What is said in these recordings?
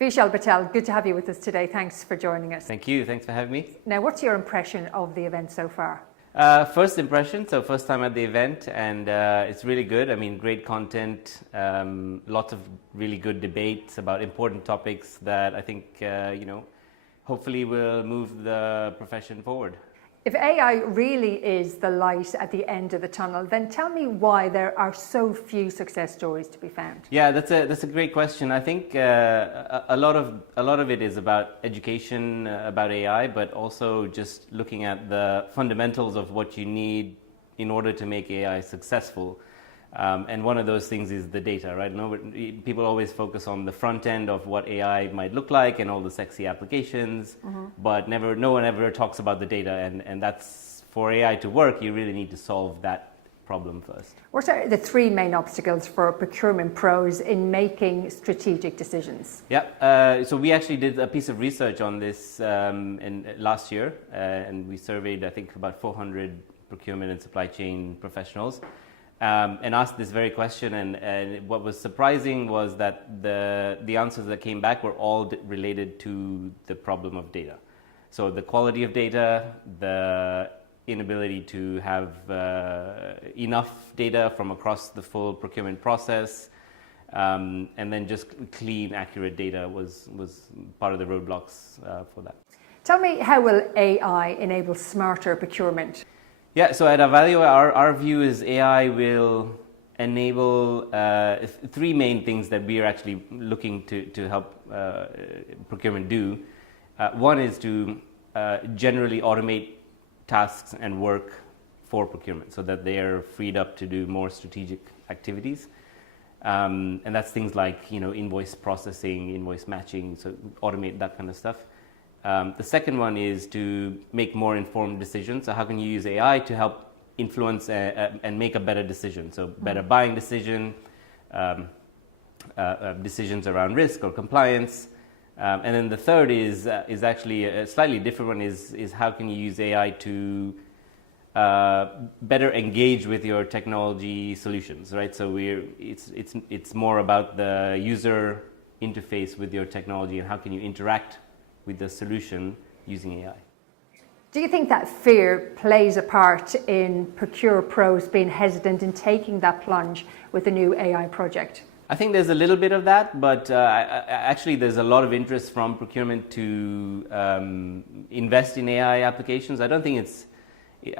Vishal Patel, good to have you with us today. Thanks for joining us. Thank you. Thanks for having me. Now, what's your impression of the event so far? First impression, so first time at the event, and it's really good. I mean, great content, lots of really good debates about important topics that I think, hopefully will move the profession forward. If AI really is the light at the end of the tunnel, then tell me why there are so few success stories to be found. Yeah, that's a great question. I think a lot of it is about education about AI, but also just looking at the fundamentals of what you need in order to make AI successful. And one of those things is the data, right? People always focus on the front end of what AI might look like and all the sexy applications, but no one ever talks about the data. And that's, for AI to work, you really need to solve that problem first. What are the three main obstacles for procurement pros in making strategic decisions? Yeah, so we actually did a piece of research on this last year, and we surveyed, I think, about 400 procurement and supply chain professionals. And asked this very question, and what was surprising was that the answers that came back were all related to the problem of data. So the quality of data, the inability to have enough data from across the full procurement process, and then just clean, accurate data was part of the roadblocks for that. Tell me, how will AI enable smarter procurement? Yeah, so at Ivalua, our view is AI will enable three main things that we are actually looking to help procurement do. One is to generally automate tasks and work for procurement so that they are freed up to do more strategic activities. And that's things like, invoice processing, invoice matching, so automate that kind of stuff. The second one is to make more informed decisions. So how can you use AI to help influence and make a better decision? So better buying decision, decisions around risk or compliance. And then the third is actually a slightly different one, is how can you use AI to better engage with your technology solutions, right? So it's more about the user interface with your technology and how can you interact with the solution using AI. Do you think that fear plays a part in procure pros being hesitant in taking that plunge with a new AI project? I think there's a little bit of that, but actually there's a lot of interest from procurement to invest in AI applications. I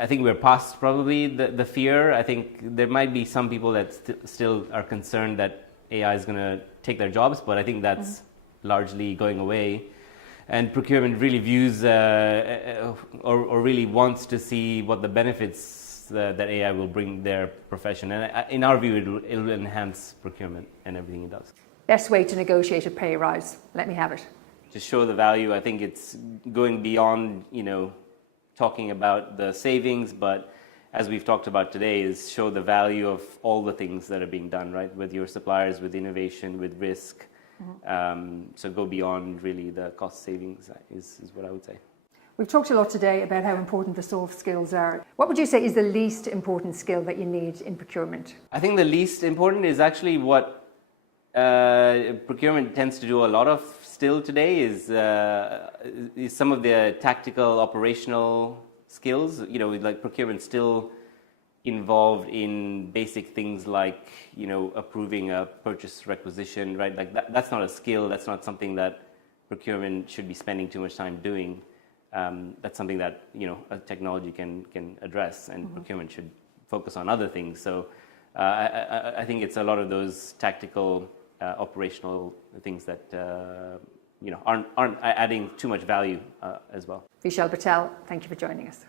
think we're past probably the fear. I think there might be some people that still are concerned that AI is going to take their jobs, but I think that's largely going away. And procurement really views or really wants to see what the benefits that AI will bring their profession. And in our view, it'll enhance procurement and everything it does. Best way to negotiate a pay rise? Let me have it. To show the value, I think it's going beyond, talking about the savings, but as we've talked about today, is show the value of all the things that are being done, right? With your suppliers, with innovation, with risk. So go beyond really the cost savings is what I would say. We've talked a lot today about how important the soft skills are. What would you say is the least important skill that you need in procurement? I think the least important is actually what procurement tends to do a lot of still today is some of the tactical operational skills. Like procurement still involved in basic things like, approving a purchase requisition, right? Like that's not a skill. That's not something that procurement should be spending too much time doing. That's something that, a technology can address, and procurement should focus on other things. So I think it's a lot of those tactical, operational things that, aren't adding too much value as well. Vishal Patel, thank you for joining us.